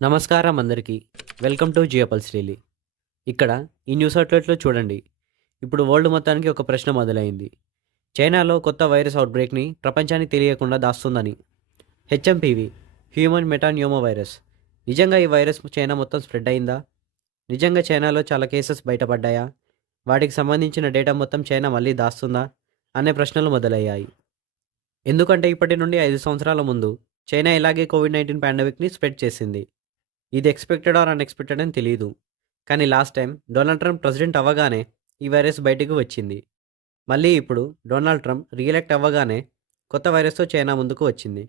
నమస్కారం అందరికీ. Welcome to GeoPulse daily. ఇక్కడ ఈ న్యూస్ అవుట్లెట్‌లో చూడండి. ఇప్పుడు వరల్డ్ మొత్తానికి ఒక ప్రశ్న మొదలైంది. చైనాలో కొత్త వైరస్ అవుట్‌బ్రేక్‌ని ప్రపంచానికి తెలియకుండా దాస్తుందని. HMPV human metapneumovirus. నిజంగా ఈ వైరస్ చైనా మొత్తం స్ప్రెడ్ అయిందా? నిజంగా చైనాలో చాలా కేసెస్ బయటపడ్డాయా? వాటికి సంబంధించిన డేటా మొత్తం చైనా మళ్ళీ దాస్తుందా? అనే ప్రశ్నలు మొదలయ్యాయి. ఎందుకంటే ఇప్పటి నుండి 5 సంవత్సరాల ముందు చైనా ఇలాగే కోవిడ్-19 పాండమిక్‌ని స్ప్రెడ్ చేసింది. ఇది ఎక్స్‌పెక్టెడ్ ఆర్ అన్‌ఎక్స్‌పెక్టెడ్ అని తెలీదు. కానీ last time Donald Trump president అవ్వగానే ఈ వైరస్ బయటికి వచ్చింది. మళ్ళీ ఇప్పుడు డొనాల్డ్ ట్రంప్ రీఎలెక్ట్ అవ్వగానే కొత్త వైరస్‌తో చైనా ముందుకు వచ్చింది.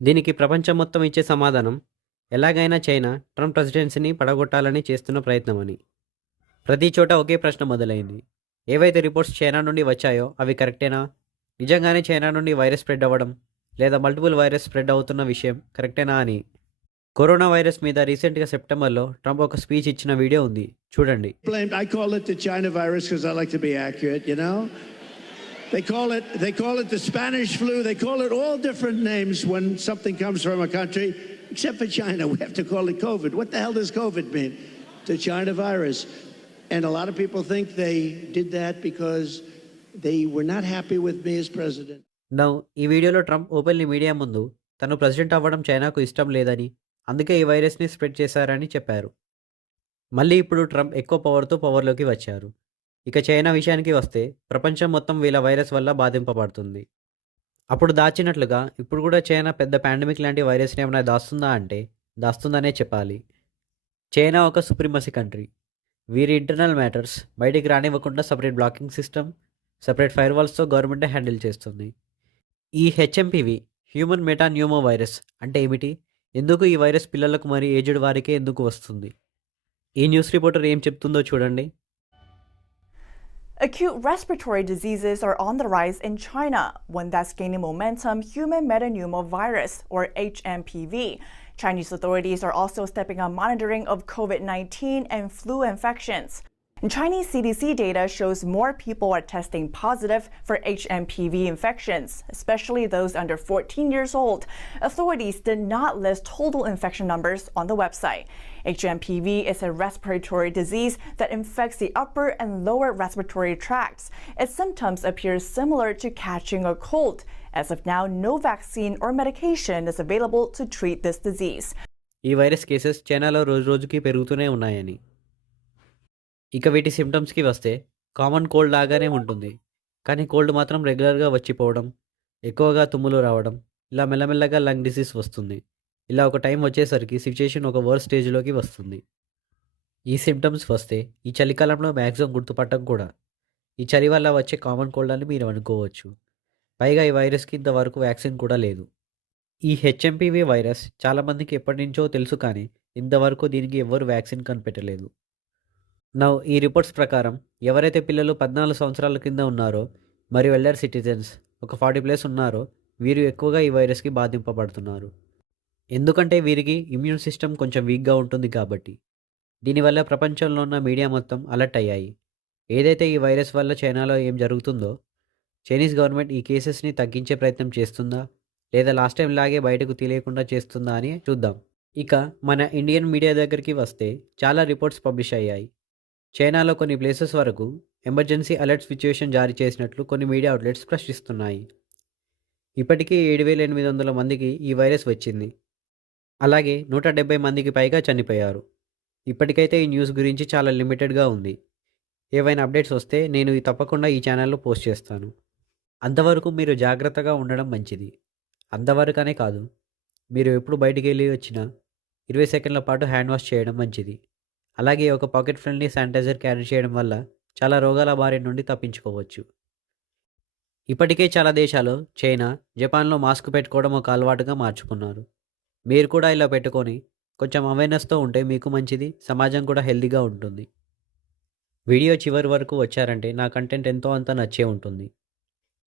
దీనికి ప్రపంచం మొత్తం ఇచ్చే సమాధానం ఎలాగైనా చైనా ట్రంప్ ప్రెసిడెన్సీని పడగొట్టాలని చేస్తున్న ప్రయత్నమని. ప్రతి చోట ఒకే ప్రశ్న మొదలైంది. ఏవైతే రిపోర్ట్స్ చైనా నుండి వచ్చాయో అవి కరెక్టేనా? నిజంగానే చైనా నుండి వైరస్ స్ప్రెడ్ అవ్వడం లేదా మల్టిపుల్ వైరస్ స్ప్రెడ్ అవుతున్న విషయం కరెక్టేనా అని. కరోనా వైరస్ మీద రీసెంట్‌గా సెప్టెంబర్‌లో ట్రంప్ ఒక స్పీచ్ ఇచ్చిన వీడియో ఉంది. చూడండి. I call it the China virus because I like to be accurate, you know? They call it the Spanish flu. They call it all different names when something comes from a country, except for China. We have to call it COVID. What the hell does COVID mean? The China virus. And a lot of people think they did that because they were not happy with me as president. Now ఈ వీడియోలో Trump openly media ముందు తను president అవ్వడం చైనాకు ఇష్టం లేదని, అందుకే ఈ వైరస్‌ని స్ప్రెడ్ చేశారని చెప్పారు. మళ్ళీ ఇప్పుడు ట్రంప్ ఎక్కువ పవర్‌తో పవర్‌లోకి వచ్చారు. ఇక చైనా విషయానికి వస్తే ప్రపంచం మొత్తం వీళ్ళ వైరస్ వల్ల బాధింపబడుతుంది. అప్పుడు దాచినట్లుగా ఇప్పుడు కూడా చైనా పెద్ద పాండమిక్ లాంటి వైరస్‌ని ఏమైనా దాస్తుందా అంటే దాస్తుందనే చెప్పాలి. చైనా ఒక సుప్రీమసీ కంట్రీ. వీరి ఇంటర్నల్ మ్యాటర్స్ బయటికి రానివ్వకుండా సెపరేట్ బ్లాకింగ్ సిస్టమ్, సెపరేట్ ఫైర్‌వాల్స్‌తో గవర్నమెంటే హ్యాండిల్ చేస్తుంది. ఈ హెచ్ఎంపీవీ హ్యూమన్ మెటాన్యూమో వైరస్ అంటే ఏమిటి? ఎందుకు ఈ వైరస్ పిల్లలకు మరి ఏజ్డ్ వారికే ఎందుకు వస్తుంది? ఈ న్యూస్ రిపోర్టర్ ఏం చెప్తుందో చూడండి. Acute respiratory diseases are on the rise in China. One that's gaining momentum, human metapneumovirus, or HMPV. Chinese authorities are also stepping up monitoring of COVID-19 and flu infections. Chinese CDC data shows more people are testing positive for HMPV infections, especially those under 14 years old. Authorities did not list total infection numbers on the website. HMPV is a respiratory disease that infects the upper and lower respiratory tracts. Its symptoms appear similar to catching a cold. As of now, no vaccine or medication is available to treat this disease. ఈ virus cases చైనాలో రోజురోజుకి పెరుగుతూనే ఉన్నాయని. ఇక వీటి సిమ్టమ్స్‌కి వస్తే common cold లాగానే ఉంటుంది. కానీ కోల్డ్ మాత్రం రెగ్యులర్‌గా వచ్చిపోవడం, ఎక్కువగా తుమ్ములు రావడం, ఇలా మెల్లమెల్లగా లంగ్ డిసీజ్ వస్తుంది. ఇలా ఒక టైం వచ్చేసరికి సిట్యుయేషన్ ఒక వర్స్ట్ స్టేజ్‌లోకి వస్తుంది. ఈ సిమ్టమ్స్ వస్తే ఈ చలికాలంలో మ్యాక్సిమం గుర్తుపట్టం కూడా. ఈ చలి వల్ల వచ్చే కామన్ కోల్డ్ అని మీరు అనుకోవచ్చు. పైగా ఈ వైరస్‌కి ఇంతవరకు వ్యాక్సిన్ కూడా లేదు. ఈ హెచ్ఎంపీవీ వైరస్ చాలామందికి ఎప్పటినుంచో తెలుసు కానీ ఇంతవరకు దీనికి ఎవ్వరు వ్యాక్సిన్ కనిపెట్టలేదు. నౌ ఈ రిపోర్ట్స్ ప్రకారం ఎవరైతే పిల్లలు 14 సంవత్సరాల కింద ఉన్నారో మరియు ఎల్డర్ సిటిజన్స్ ఒక 40+ ఉన్నారో వీరు ఎక్కువగా ఈ వైరస్‌కి బాధింపబడుతున్నారు. ఎందుకంటే వీరికి ఇమ్యూన్ సిస్టమ్ కొంచెం వీక్‌గా ఉంటుంది కాబట్టి. దీనివల్ల ప్రపంచంలో ఉన్న మీడియా మొత్తం అలర్ట్ అయ్యాయి. ఏదైతే ఈ వైరస్ వల్ల చైనాలో ఏం జరుగుతుందో, చైనీస్ గవర్నమెంట్ ఈ కేసెస్‌ని తగ్గించే ప్రయత్నం చేస్తుందా? లేదా లాస్ట్ టైం లాగే బయటకు తెలియకుండా చేస్తుందా అని చూద్దాం. ఇక మన ఇండియన్ మీడియా దగ్గరికి వస్తే చాలా రిపోర్ట్స్ పబ్లిష్ అయ్యాయి. చైనాలో కొన్ని ప్లేసెస్ వరకు ఎమర్జెన్సీ అలర్ట్ సిచ్యుయేషన్ జారీ చేసినట్లు కొన్ని మీడియా అవుట్లెట్స్ ప్రశ్నిస్తున్నాయి. ఇప్పటికీ 7,800 మందికి ఈ వైరస్ వచ్చింది. అలాగే 170 మందికి పైగా చనిపోయారు. ఇప్పటికైతే ఈ న్యూస్ గురించి చాలా లిమిటెడ్గా ఉంది. ఏవైనా అప్డేట్స్ వస్తే నేను తప్పకుండా ఈ ఛానల్లో పోస్ట్ చేస్తాను. అంతవరకు మీరు జాగ్రత్తగా ఉండడం మంచిది. అంతవరకనే కాదు, మీరు ఎప్పుడు బయటికి వెళ్ళి వచ్చినా 20 సెకండ్ల పాటు హ్యాండ్ వాష్ చేయడం మంచిది. అలాగే ఒక పాకెట్ ఫ్రెండ్లీ శానిటైజర్ క్యారీ చేయడం వల్ల చాలా రోగాల బారి నుండి తప్పించుకోవచ్చు. ఇప్పటికే చాలా దేశాలు చైనా, జపాన్లో మాస్క్ పెట్టుకోవడం ఒక అలవాటుగా మార్చుకున్నారు. మీరు కూడా ఇలా పెట్టుకొని కొంచెం అవేర్నెస్తో ఉంటే మీకు మంచిది, సమాజం కూడా హెల్తీగా ఉంటుంది. వీడియో చివరి వరకు వచ్చారంటే నా కంటెంట్ ఎంతో అంత నచ్చే ఉంటుంది.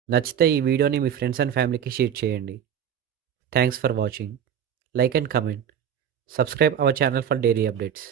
నచ్చితే ఈ వీడియోని మీ ఫ్రెండ్స్ అండ్ ఫ్యామిలీకి షేర్ చేయండి. Thanks for watching. Like and comment. Subscribe our channel for daily updates.